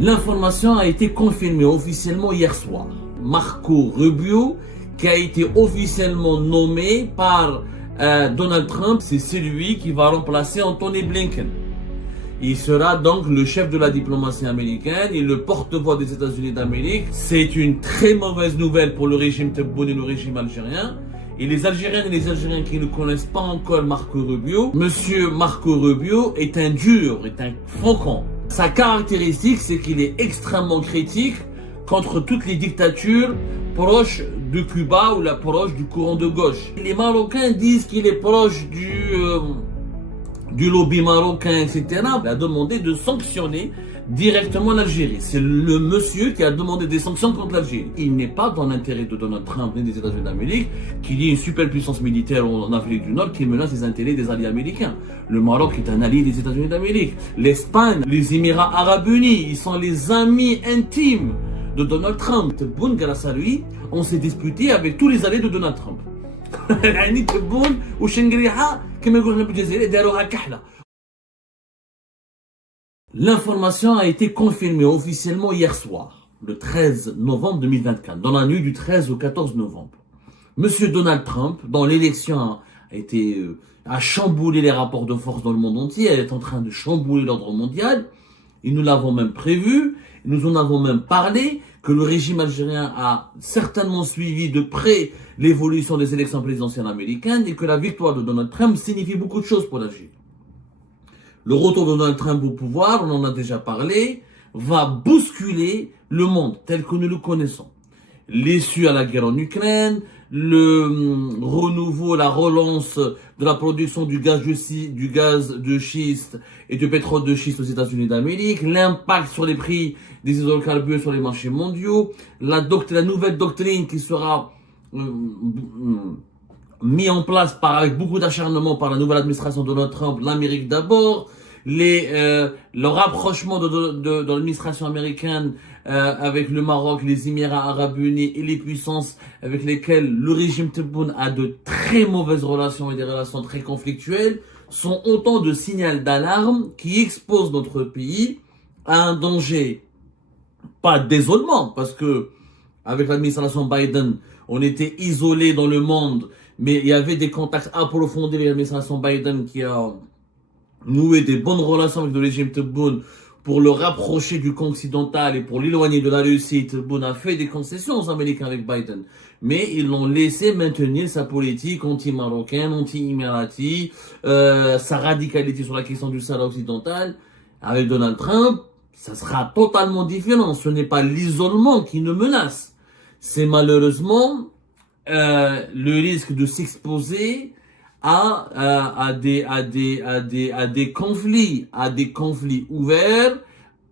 L'information a été confirmée officiellement hier soir. Marco Rubio, qui a été officiellement nommé par Donald Trump, c'est celui qui va remplacer Anthony Blinken. Il sera donc le chef de la diplomatie américaine et le porte-voix des États-Unis d'Amérique. C'est une très mauvaise nouvelle pour le régime Tebboune et le régime algérien. Et les Algériennes et les Algériens qui ne connaissent pas encore Marco Rubio, Monsieur Marco Rubio est un dur, est un faucon. Sa caractéristique, c'est qu'il est extrêmement critique contre toutes les dictatures proches de Cuba ou proches du courant de gauche. Les Marocains disent qu'il est proche du lobby marocain, etc. Il a demandé de sanctionner directement l'Algérie. C'est le monsieur qui a demandé des sanctions contre l'Algérie. Il n'est pas dans l'intérêt de Donald Trump ni des États-Unis d'Amérique qu'il y ait une superpuissance militaire en Afrique du Nord qui menace les intérêts des alliés américains. Le Maroc est un allié des États-Unis d'Amérique. L'Espagne, les Émirats Arabes Unis, ils sont les amis intimes de Donald Trump. Tebboune, grâce à lui, on s'est disputé avec tous les alliés de Donald Trump. يعني تبون وشنقريحة كما يقولون بالجزائر داروها كحلة. L'information a été confirmée officiellement hier soir, le 13 novembre 2024, dans la nuit du 13 au 14 novembre. Monsieur Donald Trump, dans l'élection, a chamboulé les rapports de force dans le monde entier, elle est en train de chambouler l'ordre mondial, et nous l'avons même prévu, nous en avons même parlé, que le régime algérien a certainement suivi de près l'évolution des élections présidentielles américaines et que la victoire de Donald Trump signifie beaucoup de choses pour l'Algérie. Le retour de Donald Trump au pouvoir, on en a déjà parlé, va bousculer le monde tel que nous le connaissons. L'issue à la guerre en Ukraine, le renouveau, la relance de la production du gaz de schiste et du pétrole de schiste aux États-Unis d'Amérique, l'impact sur les prix des hydrocarbures sur les marchés mondiaux, la nouvelle doctrine qui sera mise en place avec beaucoup d'acharnement par la nouvelle administration de Donald Trump, l'Amérique d'abord, le rapprochement de l'administration américaine avec le Maroc, les Émirats Arabes Unis et les puissances avec lesquelles le régime Tebboune a de très mauvaises relations et des relations très conflictuelles, sont autant de signaux d'alarme qui exposent notre pays à un danger, pas d'isolement, parce que avec l'administration Biden, on était isolé dans le monde, mais il y avait des contacts approfondis avec l'administration Biden qui a noué des bonnes relations avec le régime Tebboune pour le rapprocher du camp occidental et pour l'éloigner de la Russie. Tebboune a fait des concessions aux Américains avec Biden, mais ils l'ont laissé maintenir sa politique anti-marocaine, anti-émirati, sa radicalité sur la question du Sahara occidental. Avec Donald Trump, ça sera totalement différent. Ce n'est pas l'isolement qui nous menace, c'est malheureusement le risque de s'exposer à des conflits ouverts,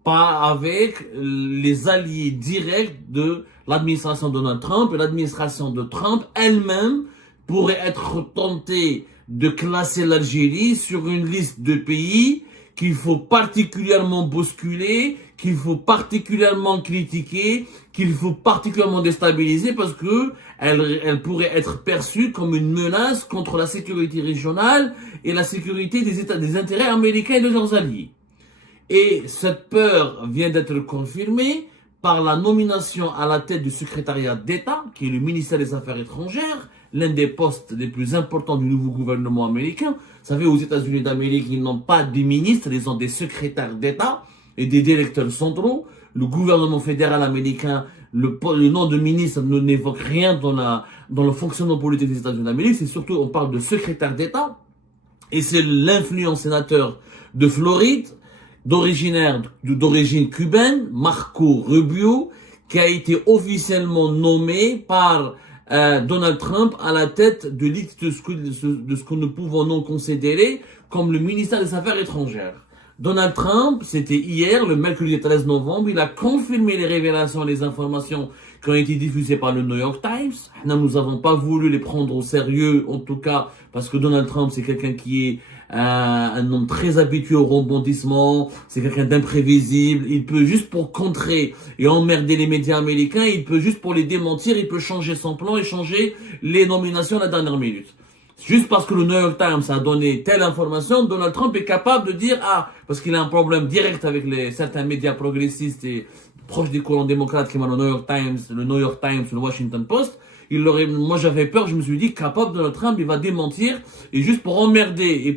pas avec les alliés directs de l'administration de Donald Trump. Et l'administration de Trump elle-même pourrait être tentée de classer l'Algérie sur une liste de pays qu'il faut particulièrement bousculer, qu'il faut particulièrement critiquer, qu'il faut particulièrement déstabiliser parce que elle pourrait être perçue comme une menace contre la sécurité régionale et la sécurité des intérêts américains et de leurs alliés. Et cette peur vient d'être confirmée par la nomination à la tête du secrétariat d'État, qui est le ministère des Affaires étrangères, l'un des postes les plus importants du nouveau gouvernement américain. Vous savez, aux États-Unis d'Amérique, ils n'ont pas des ministres, ils ont des secrétaires d'État et des directeurs centraux. Le gouvernement fédéral américain, le nom de ministre ne n'évoque rien dans le fonctionnement politique des États-Unis d'Amérique. C'est surtout, on parle de secrétaire d'État. Et c'est l'influent sénateur de Floride, d'origine cubaine, Marco Rubio, qui a été officiellement nommé par Donald Trump à la tête de ce que nous pouvons non considérer comme le ministère des Affaires étrangères. Donald Trump, c'était hier, le mercredi 13 novembre, il a confirmé les révélations et les informations qui ont été diffusées par le New York Times. Nous n'avons pas voulu les prendre au sérieux, en tout cas, parce que Donald Trump, c'est quelqu'un qui est un homme très habitué au rebondissement, c'est quelqu'un d'imprévisible, il peut juste pour contrer et emmerder les médias américains, il peut juste pour les démentir, il peut changer son plan et changer les nominations à la dernière minute. Juste parce que le New York Times a donné telle information, Donald Trump est capable de dire, parce qu'il a un problème direct avec certains médias progressistes et proches des courants démocrates qui m'ont le New York Times, le Washington Post. Moi j'avais peur, je me suis dit, capable Donald Trump, il va démentir, et juste pour emmerder,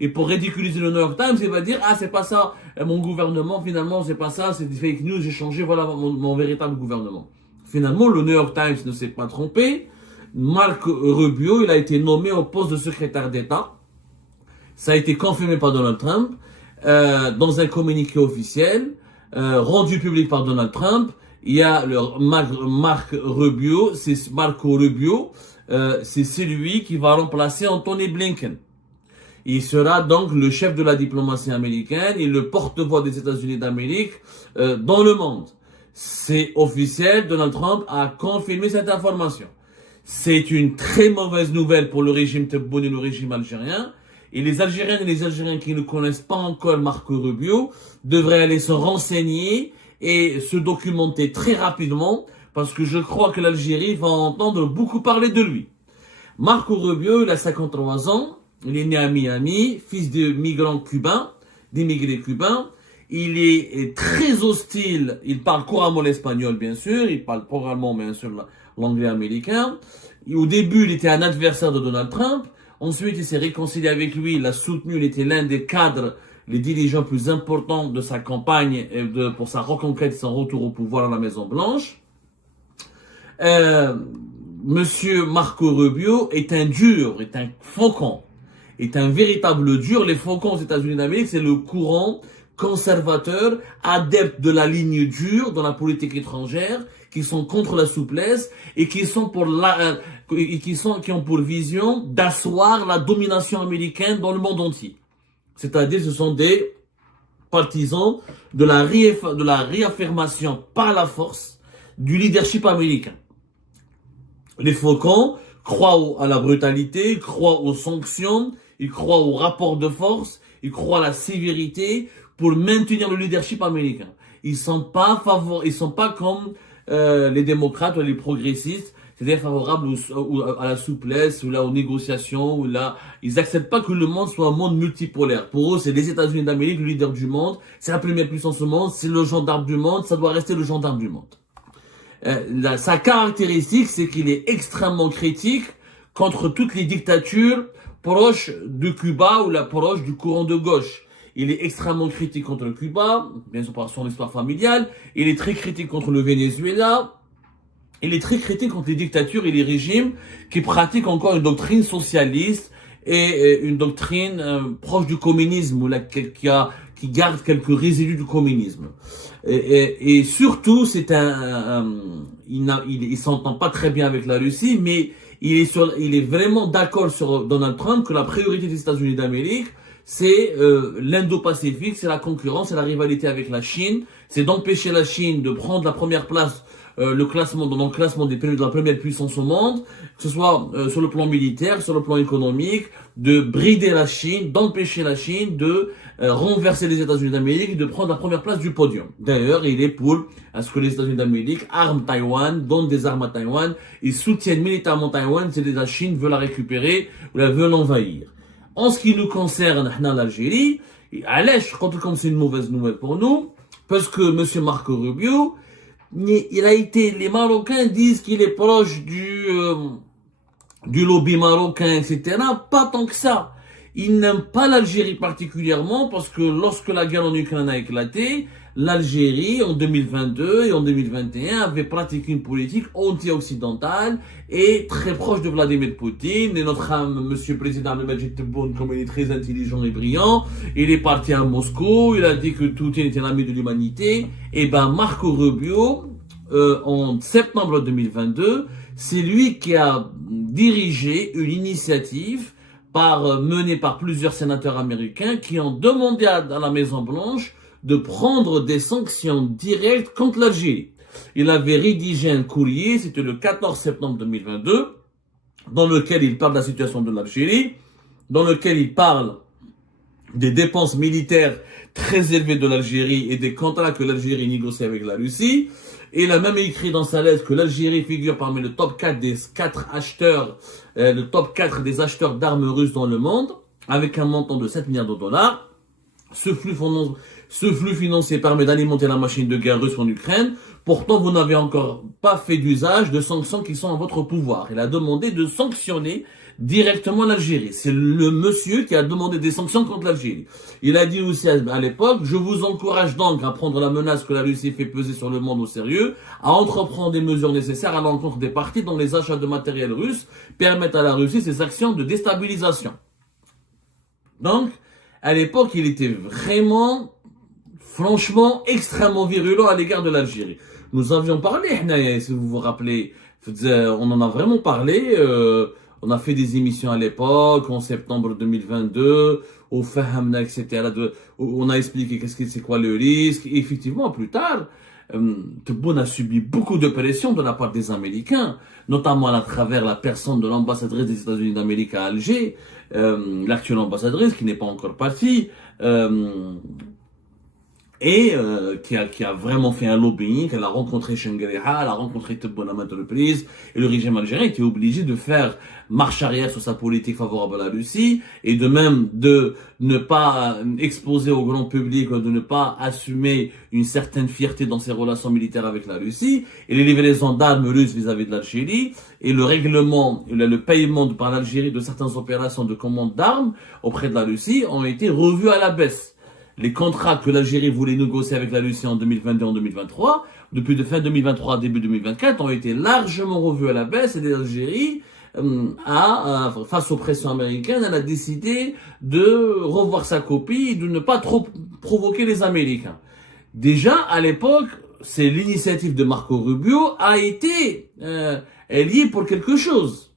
et pour ridiculiser le New York Times, il va dire, c'est pas ça, mon gouvernement, finalement, c'est pas ça, c'est des fake news, j'ai changé, voilà mon véritable gouvernement. Finalement, le New York Times ne s'est pas trompé. Marco Rubio, il a été nommé au poste de secrétaire d'État. Ça a été confirmé par Donald Trump, dans un communiqué officiel, rendu public par Donald Trump. Il y a Marco Rubio, c'est celui qui va remplacer Anthony Blinken. Il sera donc le chef de la diplomatie américaine et le porte-voix des États-Unis d'Amérique dans le monde. C'est officiel, Donald Trump a confirmé cette information. C'est une très mauvaise nouvelle pour le régime Tebboune et le régime algérien. Et les Algériennes et les Algériens qui ne connaissent pas encore Marco Rubio devraient aller se renseigner et se documenter très rapidement parce que je crois que l'Algérie va entendre beaucoup parler de lui. Marco Rubio, il a 53 ans, il est né à Miami, fils de migrants cubains, d'immigrés cubains. Il est très hostile, il parle couramment l'espagnol bien sûr, il parle couramment bien sûr l'anglais américain. Et au début, il était un adversaire de Donald Trump. Ensuite, il s'est réconcilié avec lui, il l'a soutenu, il était l'un des cadres, les dirigeants plus importants de sa campagne pour sa reconquête, son retour au pouvoir à la Maison Blanche. Monsieur Marco Rubio est un dur, est un faucon, est un véritable dur. Les faucons aux États-Unis d'Amérique, c'est le courant conservateurs, adeptes de la ligne dure dans la politique étrangère, qui sont contre la souplesse et qui ont pour vision d'asseoir la domination américaine dans le monde entier. C'est-à-dire, ce sont des partisans de la réaffirmation par la force du leadership américain. Les faucons croient à la brutalité, croient aux sanctions, ils croient au rapport de force, ils croient à la sévérité pour maintenir le leadership américain. Ils sont pas comme les démocrates ou les progressistes, c'est-à-dire favorables à la souplesse ou aux négociations ils acceptent pas que le monde soit un monde multipolaire. Pour eux, c'est les États-Unis d'Amérique, le leader du monde, c'est la première puissance au monde, c'est le gendarme du monde, ça doit rester le gendarme du monde. Sa caractéristique, c'est qu'il est extrêmement critique contre toutes les dictatures proches de Cuba ou proches du courant de gauche. Il est extrêmement critique contre le Cuba, bien sûr par son histoire familiale. Il est très critique contre le Venezuela. Il est très critique contre les dictatures et les régimes qui pratiquent encore une doctrine socialiste et une doctrine proche du communisme, qui garde quelques résidus du communisme. Et surtout, il s'entend pas très bien avec la Russie, mais il est vraiment d'accord sur Donald Trump que la priorité des États-Unis d'Amérique, c'est l'Indo-Pacifique, c'est la concurrence, c'est la rivalité avec la Chine, c'est d'empêcher la Chine de prendre la première place dans le classement des pays de la première puissance au monde, que ce soit sur le plan militaire, sur le plan économique, de brider la Chine, d'empêcher la Chine de renverser les États-Unis d'Amérique, de prendre la première place du podium. D'ailleurs, il est pour à ce que les États-Unis d'Amérique arment Taïwan, donnent des armes à Taïwan, et soutiennent militairement Taïwan si la Chine veut la récupérer ou la veut l'envahir. En ce qui nous concerne, l'Algérie, je crois que c'est une mauvaise nouvelle pour nous, parce que M. Marco Rubio, les Marocains disent qu'il est proche du lobby marocain, etc. Pas tant que ça. Il n'aime pas l'Algérie particulièrement parce que lorsque la guerre en Ukraine a éclaté, l'Algérie, en 2022 et en 2021, avait pratiqué une politique anti-occidentale et très proche de Vladimir Poutine. Et notre monsieur président Abdelmadjid Tebboune, comme il est très intelligent et brillant, il est parti à Moscou, il a dit que Poutine était l'ami de l'humanité. Et Marco Rubio, en septembre 2022, c'est lui qui a dirigé une initiative menée par plusieurs sénateurs américains qui ont demandé à la Maison Blanche de prendre des sanctions directes contre l'Algérie. Il avait rédigé un courrier, c'était le 14 septembre 2022, dans lequel il parle de la situation de l'Algérie, dans lequel il parle des dépenses militaires très élevées de l'Algérie et des contrats que l'Algérie négocie avec la Russie. Et il a même écrit dans sa lettre que l'Algérie figure parmi le top 4 des 4 acheteurs, le top 4 des acheteurs d'armes russes dans le monde, avec un montant de 7 milliards de dollars. Ce flux financier permet d'alimenter la machine de guerre russe en Ukraine. Pourtant, vous n'avez encore pas fait d'usage de sanctions qui sont en votre pouvoir. Il a demandé de sanctionner directement l'Algérie. C'est le monsieur qui a demandé des sanctions contre l'Algérie. Il a dit aussi à l'époque, je vous encourage donc à prendre la menace que la Russie fait peser sur le monde au sérieux, à entreprendre des mesures nécessaires à l'encontre des parties dont les achats de matériel russe permettent à la Russie ces actions de déstabilisation. Donc, à l'époque, il était vraiment, franchement, extrêmement virulent à l'égard de l'Algérie. Nous avions parlé, si vous vous rappelez, on en a vraiment parlé, on a fait des émissions à l'époque, en septembre 2022, au Fahamna, etc. On a expliqué c'est quoi le risque. Et effectivement, plus tard, Tebboune a subi beaucoup de pression de la part des Américains, notamment à travers la personne de l'ambassadrice des États-Unis d'Amérique à Alger, l'actuelle ambassadrice qui n'est pas encore partie, qui a vraiment fait un lobbying. Elle a rencontré Shengariha, elle a rencontré Tebboune à maintes reprises, et le régime algérien était obligé de faire marche arrière sur sa politique favorable à la Russie, et de même de ne pas exposer au grand public, de ne pas assumer une certaine fierté dans ses relations militaires avec la Russie, et les livraisons d'armes russes vis-à-vis de l'Algérie, et le règlement, le paiement par l'Algérie de certaines opérations de commande d'armes auprès de la Russie ont été revus à la baisse. Les contrats que l'Algérie voulait négocier avec la Russie en 2022 et en 2023, depuis de fin 2023 à début 2024, ont été largement revus à la baisse, et l'Algérie, face aux pressions américaines, elle a décidé de revoir sa copie et de ne pas trop provoquer les Américains. Déjà, à l'époque, c'est l'initiative de Marco Rubio a été liée pour quelque chose.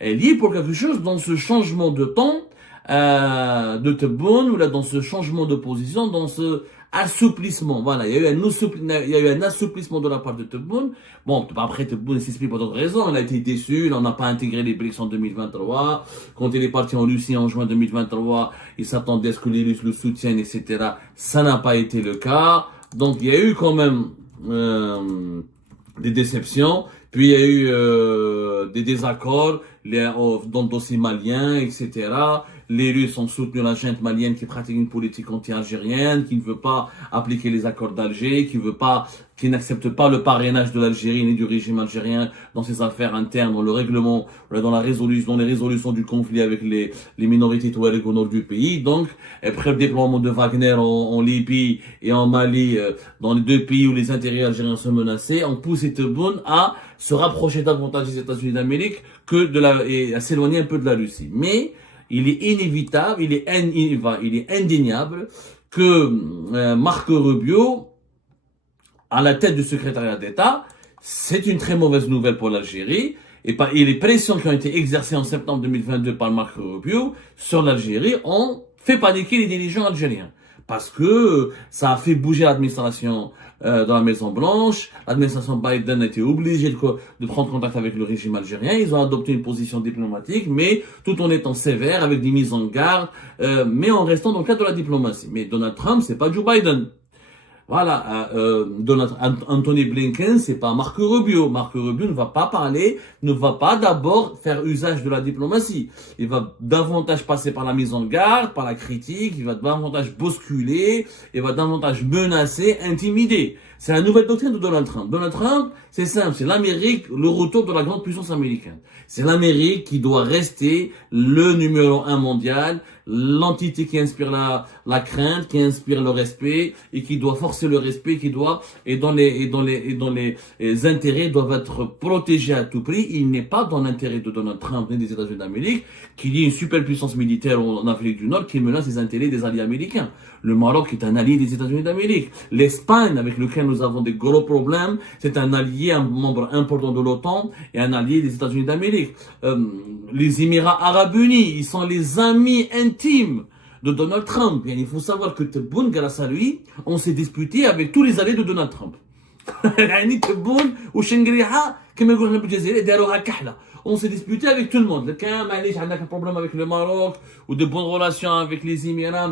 Elle est liée pour quelque chose dans ce changement de temps de Tebboune, ou là dans ce changement de position, dans ce assouplissement. Voilà, il y a eu un assouplissement de la part de Tebboune. Bon, après Tebboune s'explique pour d'autres raisons. Il a été déçu, on n'a pas intégré les BRICS en 2023. Quand il est parti en Russie en juin 2023, il s'attendait à ce que les Russes le soutiennent, etc. Ça n'a pas été le cas. Donc il y a eu quand même des déceptions. Puis il y a eu des désaccords dans le dossier malien, etc. Les Russes ont soutenu la junte malienne qui pratique une politique anti-algérienne, qui ne veut pas appliquer les accords d'Alger, qui n'accepte pas le parrainage de l'Algérie ni du régime algérien dans ses affaires internes, dans le règlement, dans les résolutions du conflit avec les minorités touareg au nord du pays. Donc, après le déploiement de Wagner en Libye et en Mali, dans les deux pays où les intérêts algériens sont menacés, on pousse Tebboune à se rapprocher davantage des États-Unis d'Amérique et à s'éloigner un peu de la Russie. Mais il est inévitable, il est indéniable que Marco Rubio, à la tête du secrétariat d'État, c'est une très mauvaise nouvelle pour l'Algérie. Et les pressions qui ont été exercées en septembre 2022 par Marco Rubio sur l'Algérie ont fait paniquer les dirigeants algériens. Parce que ça a fait bouger l'administration dans la Maison Blanche. L'administration Biden a été obligée de prendre contact avec le régime algérien. Ils ont adopté une position diplomatique, mais tout en étant sévère, avec des mises en garde, mais en restant dans le cadre de la diplomatie. Mais Donald Trump, c'est pas Joe Biden. Voilà, Anthony Blinken, c'est pas Marco Rubio. Marco Rubio ne va pas parler, ne va pas d'abord faire usage de la diplomatie. Il va davantage passer par la mise en garde, par la critique, il va davantage bousculer, il va davantage menacer, intimider. C'est la nouvelle doctrine de Donald Trump. Donald Trump, c'est simple, c'est l'Amérique, le retour de la grande puissance américaine. C'est l'Amérique qui doit rester le numéro 1 mondial, l'entité qui inspire la crainte, qui inspire le respect, et qui doit forcer le respect, dont les intérêts doivent être protégés à tout prix. Il n'est pas dans l'intérêt de Donald Trump ni des États-Unis d'Amérique qu'il y ait une superpuissance militaire en Afrique du Nord qui menace les intérêts des alliés américains. Le Maroc est un allié des États-Unis d'Amérique. L'Espagne, avec lequel nous avons des gros problèmes, c'est un allié, un membre important de l'OTAN et un allié des États-Unis d'Amérique. Les Émirats Arabes Unis, ils sont les amis intimes de Donald Trump. Et il faut savoir que Tebboune, grâce à lui, on s'est disputé avec tous les alliés de Donald Trump. يعني تبون وشنقريحة كما يقولون بالجزائر داروها كحلة. on s'est disputé avec tout le monde. Quand on a un problème avec le Maroc, ou de bonnes relations avec les Émirats,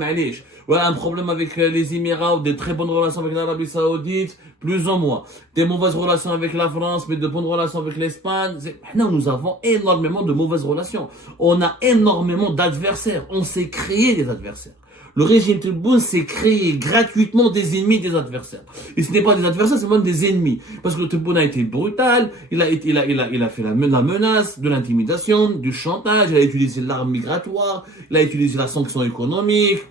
voilà, un problème avec les Émirats, ou de très bonnes relations avec l'Arabie Saoudite, plus ou moins. Des mauvaises relations avec la France, mais de bonnes relations avec l'Espagne. Non, nous avons énormément de mauvaises relations. On a énormément d'adversaires. On s'est créé des adversaires. Le régime Tebboune s'est créé gratuitement des ennemis des adversaires. Et ce n'est pas des adversaires, c'est même des ennemis. Parce que le Tebboune a été brutal, il a fait la menace, de l'intimidation, du chantage, il a utilisé l'arme migratoire, il a utilisé la sanction économique,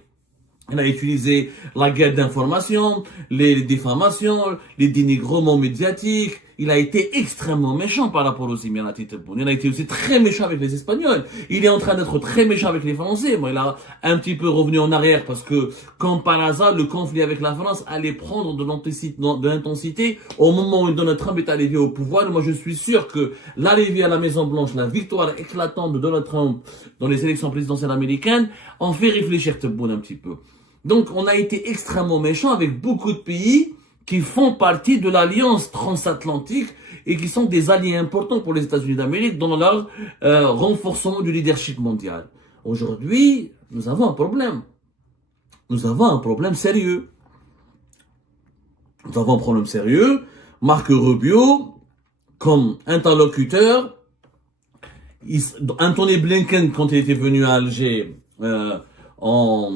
il a utilisé la guerre d'information, les diffamations, les dénigrements médiatiques. Il a été extrêmement méchant par rapport aux Émirats Tebboune. Il a été aussi très méchant avec les Espagnols. Il est en train d'être très méchant avec les Français. Bon, il a un petit peu revenu en arrière parce que, comme par hasard, le conflit avec la France allait prendre de l'intensité au moment où Donald Trump est arrivé au pouvoir. Moi, je suis sûr que l'arrivée à la Maison-Blanche, la victoire éclatante de Donald Trump dans les élections présidentielles américaines, en fait réfléchir Tebboune un petit peu. Donc, on a été extrêmement méchant avec beaucoup de pays qui font partie de l'alliance transatlantique et qui sont des alliés importants pour les États-Unis d'Amérique dans leur renforcement du leadership mondial. Aujourd'hui, nous avons un problème. Nous avons un problème sérieux. Nous avons un problème sérieux. Marco Rubio, comme interlocuteur, Anthony Blinken, quand il était venu à Alger en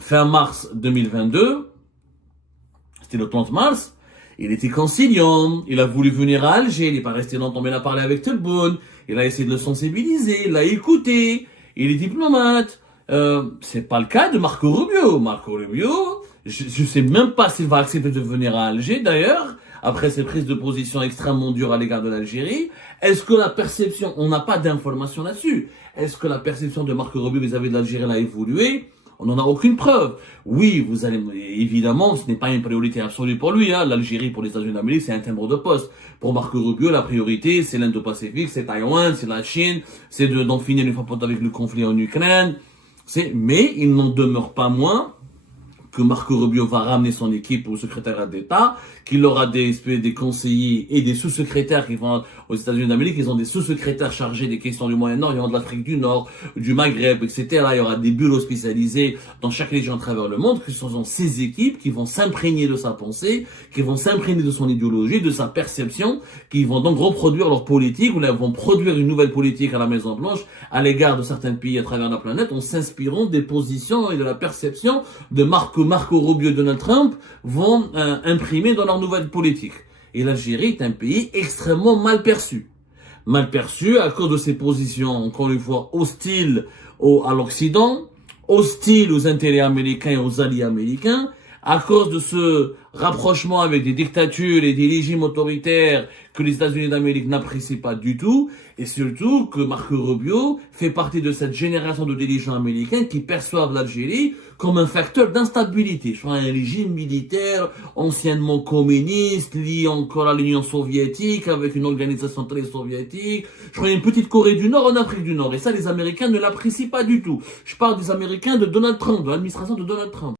fin mars 2022, c'était le 30 mars, il était conciliant, il a voulu venir à Alger, il n'est pas resté longtemps, mais il a parlé avec Tebboune, il a essayé de le sensibiliser, il l'a écouté, il est diplomate. C'est pas le cas de Marco Rubio. Marco Rubio, je sais même pas s'il va accepter de venir à Alger d'ailleurs, après ses prises de position extrêmement dures à l'égard de l'Algérie. Est-ce que la perception, on n'a pas d'informations là-dessus, est-ce que la perception de Marco Rubio vis-à-vis de l'Algérie a évolué? On n'en a aucune preuve. Oui, vous allez, évidemment, ce n'est pas une priorité absolue pour lui, hein. L'Algérie pour les États-Unis d'Amérique, c'est un timbre de poste. Pour Marco Rubio, la priorité, c'est l'Indo-Pacifique, c'est Taïwan, c'est la Chine, c'est d'en finir une fois pour toutes avec le conflit en Ukraine. Mais il n'en demeure pas moins que Marco Rubio va ramener son équipe au secrétariat d'État, qu'il aura des conseillers et des sous-secrétaires qui vont aux États-Unis d'Amérique. Ils ont des sous-secrétaires chargés des questions du Moyen-Orient, de l'Afrique du Nord, du Maghreb, etc. Il y aura des bureaux spécialisés dans chaque région à travers le monde, que ce sont ces équipes qui vont s'imprégner de sa pensée, qui vont s'imprégner de son idéologie, de sa perception, qui vont donc reproduire leur politique, ou vont produire une nouvelle politique à la Maison-Blanche à l'égard de certains pays à travers la planète, en s'inspirant des positions et de la perception de Marco Rubio et Donald Trump vont imprimer dans leur nouvelle politique. Et l'Algérie est un pays extrêmement mal perçu. Mal perçu à cause de ses positions, encore une fois, hostiles à l'Occident, hostiles aux intérêts américains et aux alliés américains, à cause de ce rapprochement avec des dictatures et des régimes autoritaires que les États-Unis d'Amérique n'apprécient pas du tout, et surtout que Marco Rubio fait partie de cette génération de dirigeants américains qui perçoivent l'Algérie comme un facteur d'instabilité. Je crois un régime militaire anciennement communiste, lié encore à l'Union soviétique, avec une organisation très soviétique. Je crois une petite Corée du Nord en Afrique du Nord, et ça les Américains ne l'apprécient pas du tout. Je parle des Américains de Donald Trump, de l'administration de Donald Trump.